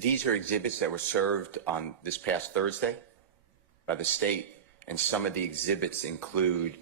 these are exhibits that were served on this past Thursday by the state, and some of the exhibits include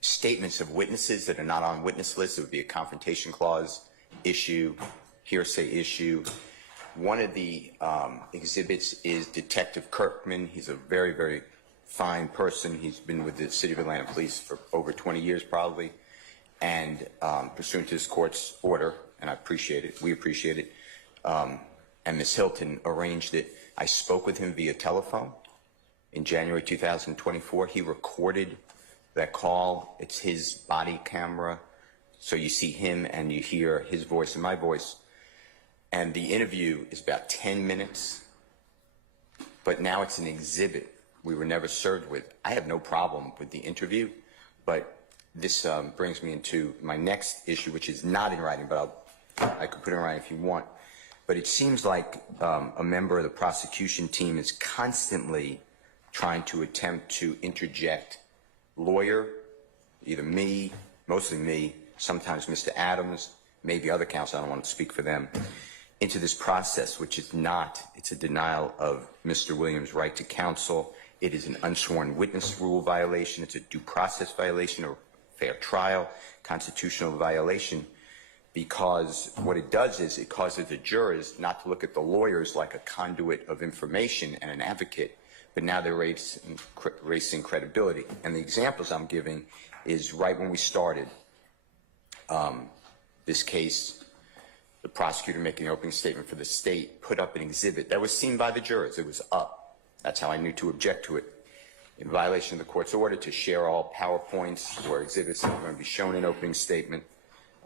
statements of witnesses that are not on witness lists. It would be a confrontation clause issue, hearsay issue. One of the exhibits is Detective Kirkland. He's a very, very fine person. He's been with the City of Atlanta Police for over 20 years probably, and pursuant to this court's order, and I appreciate it, we appreciate it, and Ms. Hilton arranged it. I spoke with him via telephone in January 2024. He recorded that call. It's his body camera, so you see him and you hear his voice and my voice. And the interview is about 10 minutes, but now it's an exhibit we were never served with. I have no problem with the interview, but this brings me into my next issue, which is not in writing, but I could put it in writing if you want. But it seems like a member of the prosecution team is constantly trying to attempt to interject lawyer, either me, mostly me, sometimes Mr. Adams, maybe other counsel, I don't want to speak for them, into this process, which is not, it's a denial of Mr. Williams' right to counsel. It is an unsworn witness rule violation. It's a due process violation or fair trial, constitutional violation, because what it does is it causes the jurors not to look at the lawyers like a conduit of information and an advocate, but now they're racing credibility. And the examples I'm giving is right when we started this case, the prosecutor making an opening statement for the state put up an exhibit that was seen by the jurors. It was up. That's how I knew to object to it. In violation of the court's order to share all PowerPoints or exhibits that are going to be shown in opening statement.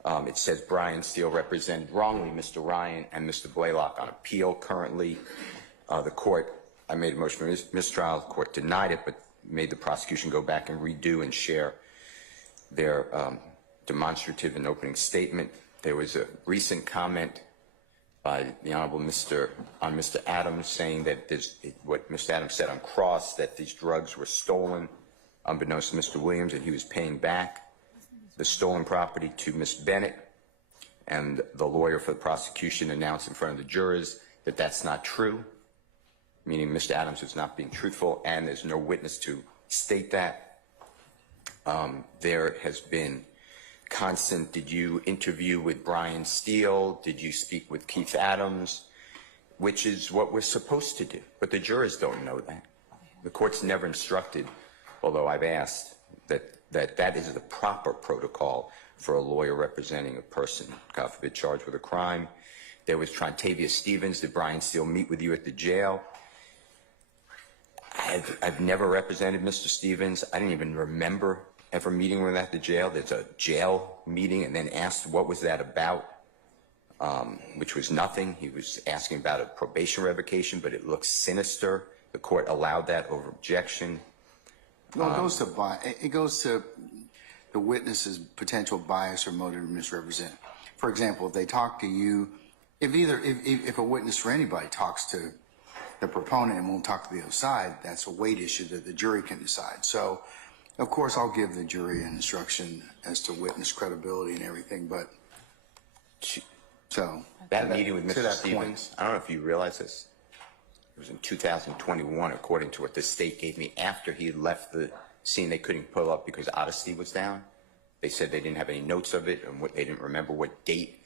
It says Brian Steele represented wrongly Mr. Ryan and Mr. Blaylock on appeal currently. The court, I made a motion for mistrial. The court denied it, but made the prosecution go back and redo and share their demonstrative and opening statement. There was a recent comment by the Honorable Mr. Adams saying that what Mr. Adams said on cross, that these drugs were stolen, unbeknownst to Mr. Williams, and he was paying back the stolen property to Ms. Bennett, and the lawyer for the prosecution announced in front of the jurors that that's not true, meaning Mr. Adams was not being truthful, and there's no witness to state that. There has been constant, did you interview with Brian Steele? Did you speak with Keith Adams? Which is what we're supposed to do, but the jurors don't know that. The court's never instructed, although I've asked, that is the proper protocol for a lawyer representing a person, God forbid, charged with a crime. There was Trontavia Stevens. Did Brian Steele meet with you at the jail? I've never represented Mr. Stevens. I didn't even remember ever meeting with him at the jail. There's a jail meeting, and then asked what was that about, which was nothing. He was asking about a probation revocation, but it looks sinister. The court allowed that over objection. Well, it goes to the witness's potential bias or motive to misrepresent. For example, if they talk to you, if a witness for anybody talks to the proponent and won't talk to the other side, that's a weight issue that the jury can decide. So, of course, I'll give the jury an instruction as to witness credibility and everything, but so that meeting with Mr. Stevens, I don't know if you realize this. It was in 2021, according to what the state gave me after he had left the scene. They couldn't pull up because Odyssey was down. They said they didn't have any notes of it and they didn't remember what date.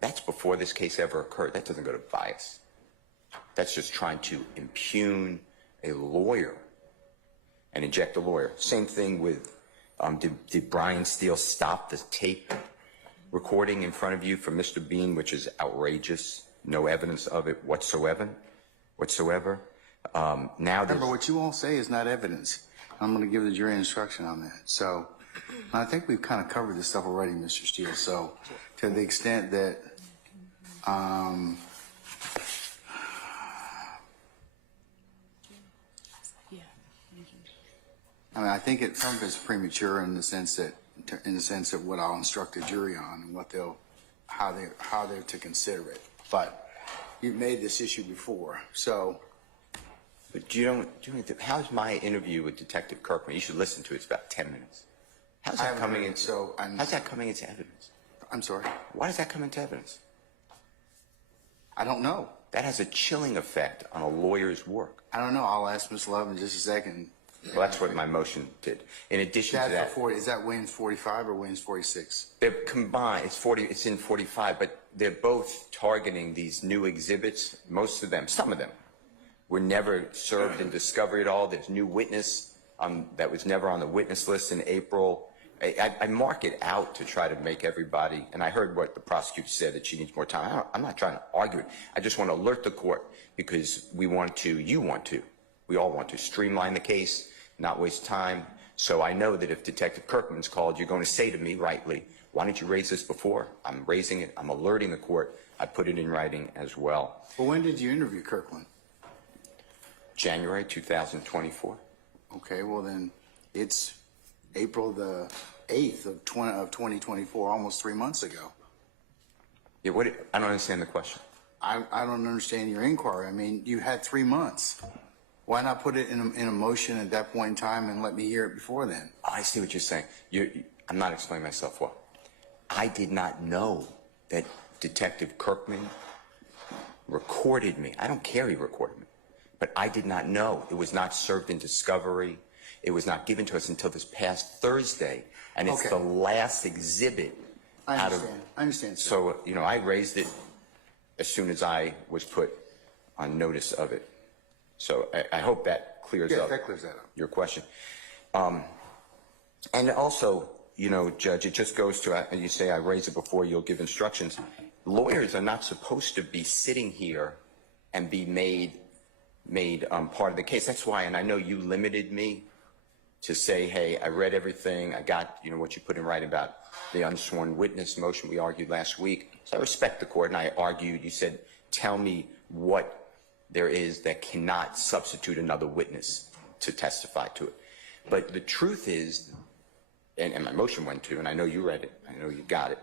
That's before this case ever occurred. That doesn't go to bias. That's just trying to impugn a lawyer and inject a lawyer. Same thing with, did Brian Steele stop the tape recording in front of you from Mr. Bean, which is outrageous, no evidence of it whatsoever. Now remember, what you all say is not evidence. I'm going to give the jury instruction on that. So I think we've kind of covered this stuff already, Mr. Steele. So to the extent that I mean, I think some of it's premature in the sense that what I'll instruct the jury on and what how they're to consider it. But you've made this issue before, so. But how's my interview with Detective Kirkland? You should listen to it. It's about 10 minutes. How's that coming in? How's that coming into evidence? I'm sorry. Why does that come into evidence? I don't know. That has a chilling effect on a lawyer's work. I don't know. I'll ask Ms. Love in just a second. Well, that's what my motion did. In addition to that, is that Williams 45 or Williams 46? they're combined. It's in 45, but they're both targeting these new exhibits. Most of them, some of them, were never served in discovery at all. There's new witness that was never on the witness list in April. I mark it out to try to make everybody, and I heard what the prosecutor said, that she needs more time. I'm not trying to argue it. I just want to alert the court because we want to, you want to, we all want to streamline the case, not waste time. So I know that if Detective Kirkland's called, you're going to say to me rightly, why didn't you raise this before? I'm raising it. I'm alerting the court. I put it in writing as well. Well, when did you interview Kirkland? January 2024. Okay, well then it's April the 8th of 2024, almost 3 months ago. Yeah, I don't understand the question. I don't understand your inquiry. I mean, you had 3 months. Why not put it in a motion at that point in time and let me hear it before then? Oh, I see what you're saying. I'm not explaining myself well. I did not know that Detective Kirkland recorded me. I don't care he recorded me, but I did not know. It was not served in discovery. It was not given to us until this past Thursday, and it's Okay. the last exhibit out of. I understand, sir. So, you know, I raised it as soon as I was put on notice of it. So I hope that clears up. That clears that up. Your question. And also, you know, Judge, it just goes to, and you say I raise it before you'll give instructions. Lawyers are not supposed to be sitting here and be made part of the case. That's why, and I know you limited me to say, hey, I read everything. I got, you know, what you put in writing about the unsworn witness motion we argued last week. So I respect the court, and I argued. You said, tell me what there is that cannot substitute another witness to testify to it. But the truth is, and my motion went to, and I know you read it, I know you got it,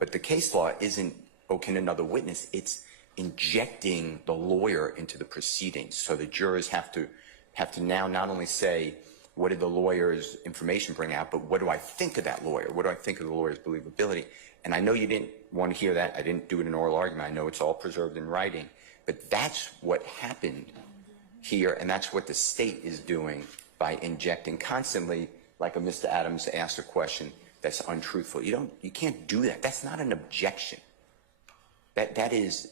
but the case law isn't, oh, can another witness? It's injecting the lawyer into the proceedings. So the jurors have to now not only say, what did the lawyer's information bring out, but what do I think of that lawyer? What do I think of the lawyer's believability? And I know you didn't want to hear that. I didn't do it in oral argument. I know it's all preserved in writing. But that's what happened here, and that's what the state is doing by injecting constantly, like a Mr. Adams asked a question that's untruthful. You can't do that. That's not an objection. That is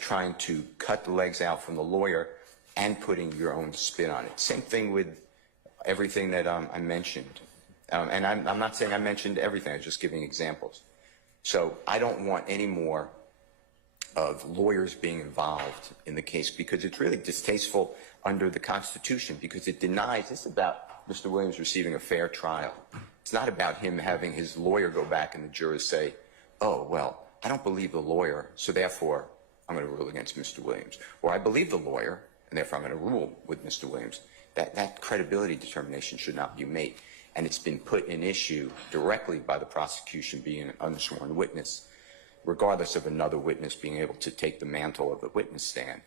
trying to cut the legs out from the lawyer and putting your own spin on it. Same thing with everything that I mentioned. And I'm not saying I mentioned everything. I was just giving examples. So I don't want any more of lawyers being involved in the case, because it's really distasteful under the Constitution, because it denies. It's about Mr. Williams receiving a fair trial. It's not about him having his lawyer go back and the jurors say, oh, well, I don't believe the lawyer, so therefore I'm going to rule against Mr. Williams. Or I believe the lawyer, and therefore I'm going to rule with Mr. Williams. That credibility determination should not be made. And it's been put in issue directly by the prosecution being an unsworn witness, regardless of another witness being able to take the mantle of the witness stand.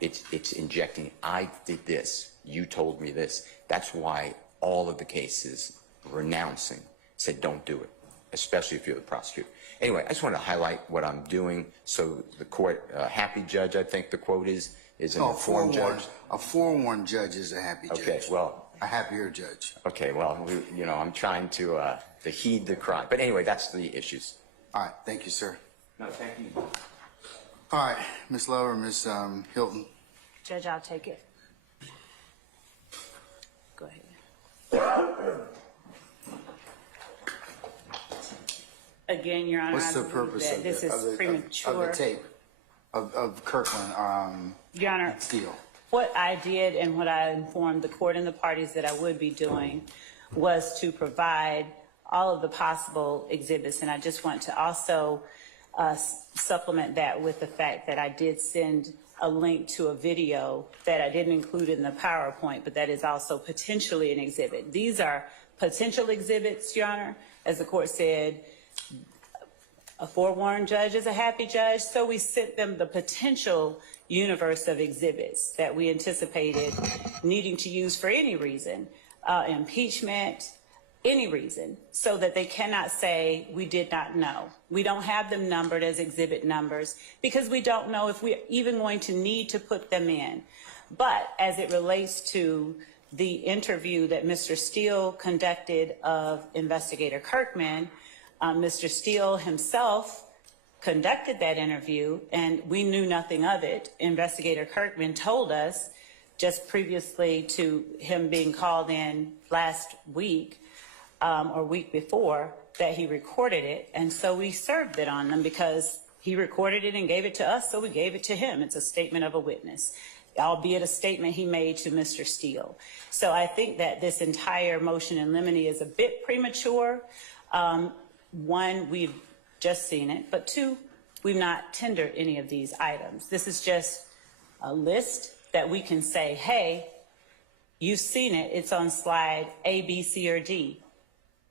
It's injecting, I did this, you told me this. That's why all of the cases renouncing said don't do it, especially if you're the prosecutor. Anyway, I just want to highlight what I'm doing so the court, happy judge, I think the quote is an informed judge. A forewarned judge is a happy judge. Okay, well. A happier judge. Okay, well, you know, I'm trying to heed the cry. But anyway, that's the issues. All right, thank you, sir. No, thank you. All right, Ms. Lover, Ms. Hilton. Judge, I'll take it. Go ahead. Again, Your Honor, What's I the believe purpose that of this is premature. of the tape of Kirkland Your Honor, Steele? what I did and what I informed the court and the parties that I would be doing was to provide all of the possible exhibits. And I just want to also supplement that with the fact that I did send a link to a video that I didn't include in the PowerPoint, but that is also potentially an exhibit. These are potential exhibits, Your Honor. As the court said, a forewarned judge is a happy judge, so we sent them the potential universe of exhibits that we anticipated needing to use for any reason. Impeachment, any reason, so that they cannot say, we did not know. We don't have them numbered as exhibit numbers because we don't know if we're even going to need to put them in. But as it relates to the interview that Mr. Steele conducted of Investigator Kirkland, Mr. Steele himself conducted that interview, and we knew nothing of it. Investigator Kirkland told us just previously to him being called in last week or week before that he recorded it, and so we served it on them because he recorded it and gave it to us, so we gave it to him. It's a statement of a witness, albeit a statement he made to Mr. Steele. So I think that this entire motion in limine is a bit premature. One, we've just seen it, but two, we've not tendered any of these items. This is just a list that we can say, hey, you've seen it, it's on slide A, B, C, or D,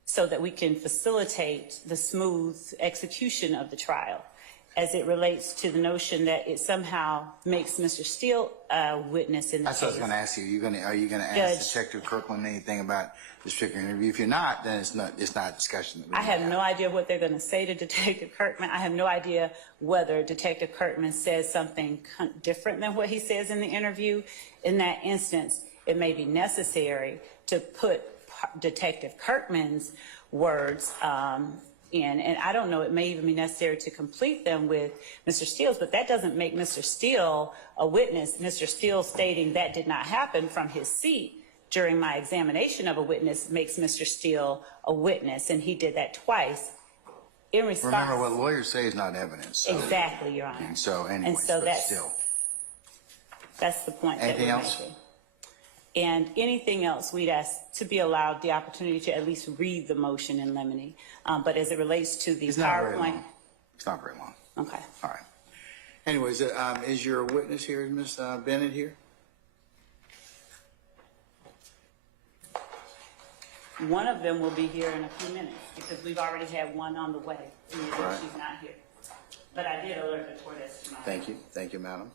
so that we can facilitate the smooth execution of the trial. As it relates to the notion that it somehow makes Mr. Steele a witness in the case. That's what I was going to ask you. Are you going to Judge, ask Detective Kirkland anything about this particular interview? If you're not, then it's not a discussion that we I have no idea what they're going to say to Detective Kirkland. I have no idea whether Detective Kirkland says something different than what he says in the interview. In that instance, it may be necessary to put Detective Kirkland's words in, and I don't know, it may even be necessary to complete them with Mr. Steele's, but that doesn't make Mr. Steele a witness. Mr. Steele stating that did not happen from his seat during my examination of a witness makes Mr. Steele a witness, and he did that twice in response. Remember, what lawyers say is not evidence. So. Exactly, Your Honor. And so, anyways, and so but that's, still. That's the point. Anything that we're else? making. And anything else, we'd ask to be allowed the opportunity to at least read the motion in limine. But as it relates to the It's not very PowerPoint. long. It's not very long. Okay. All right. Anyways, is your witness here, Ms. Bennett here? One of them will be here in a few minutes because we've already had one on the way. Right. She's not here. But I did alert the court as to my. Thank you. Thank you, madam.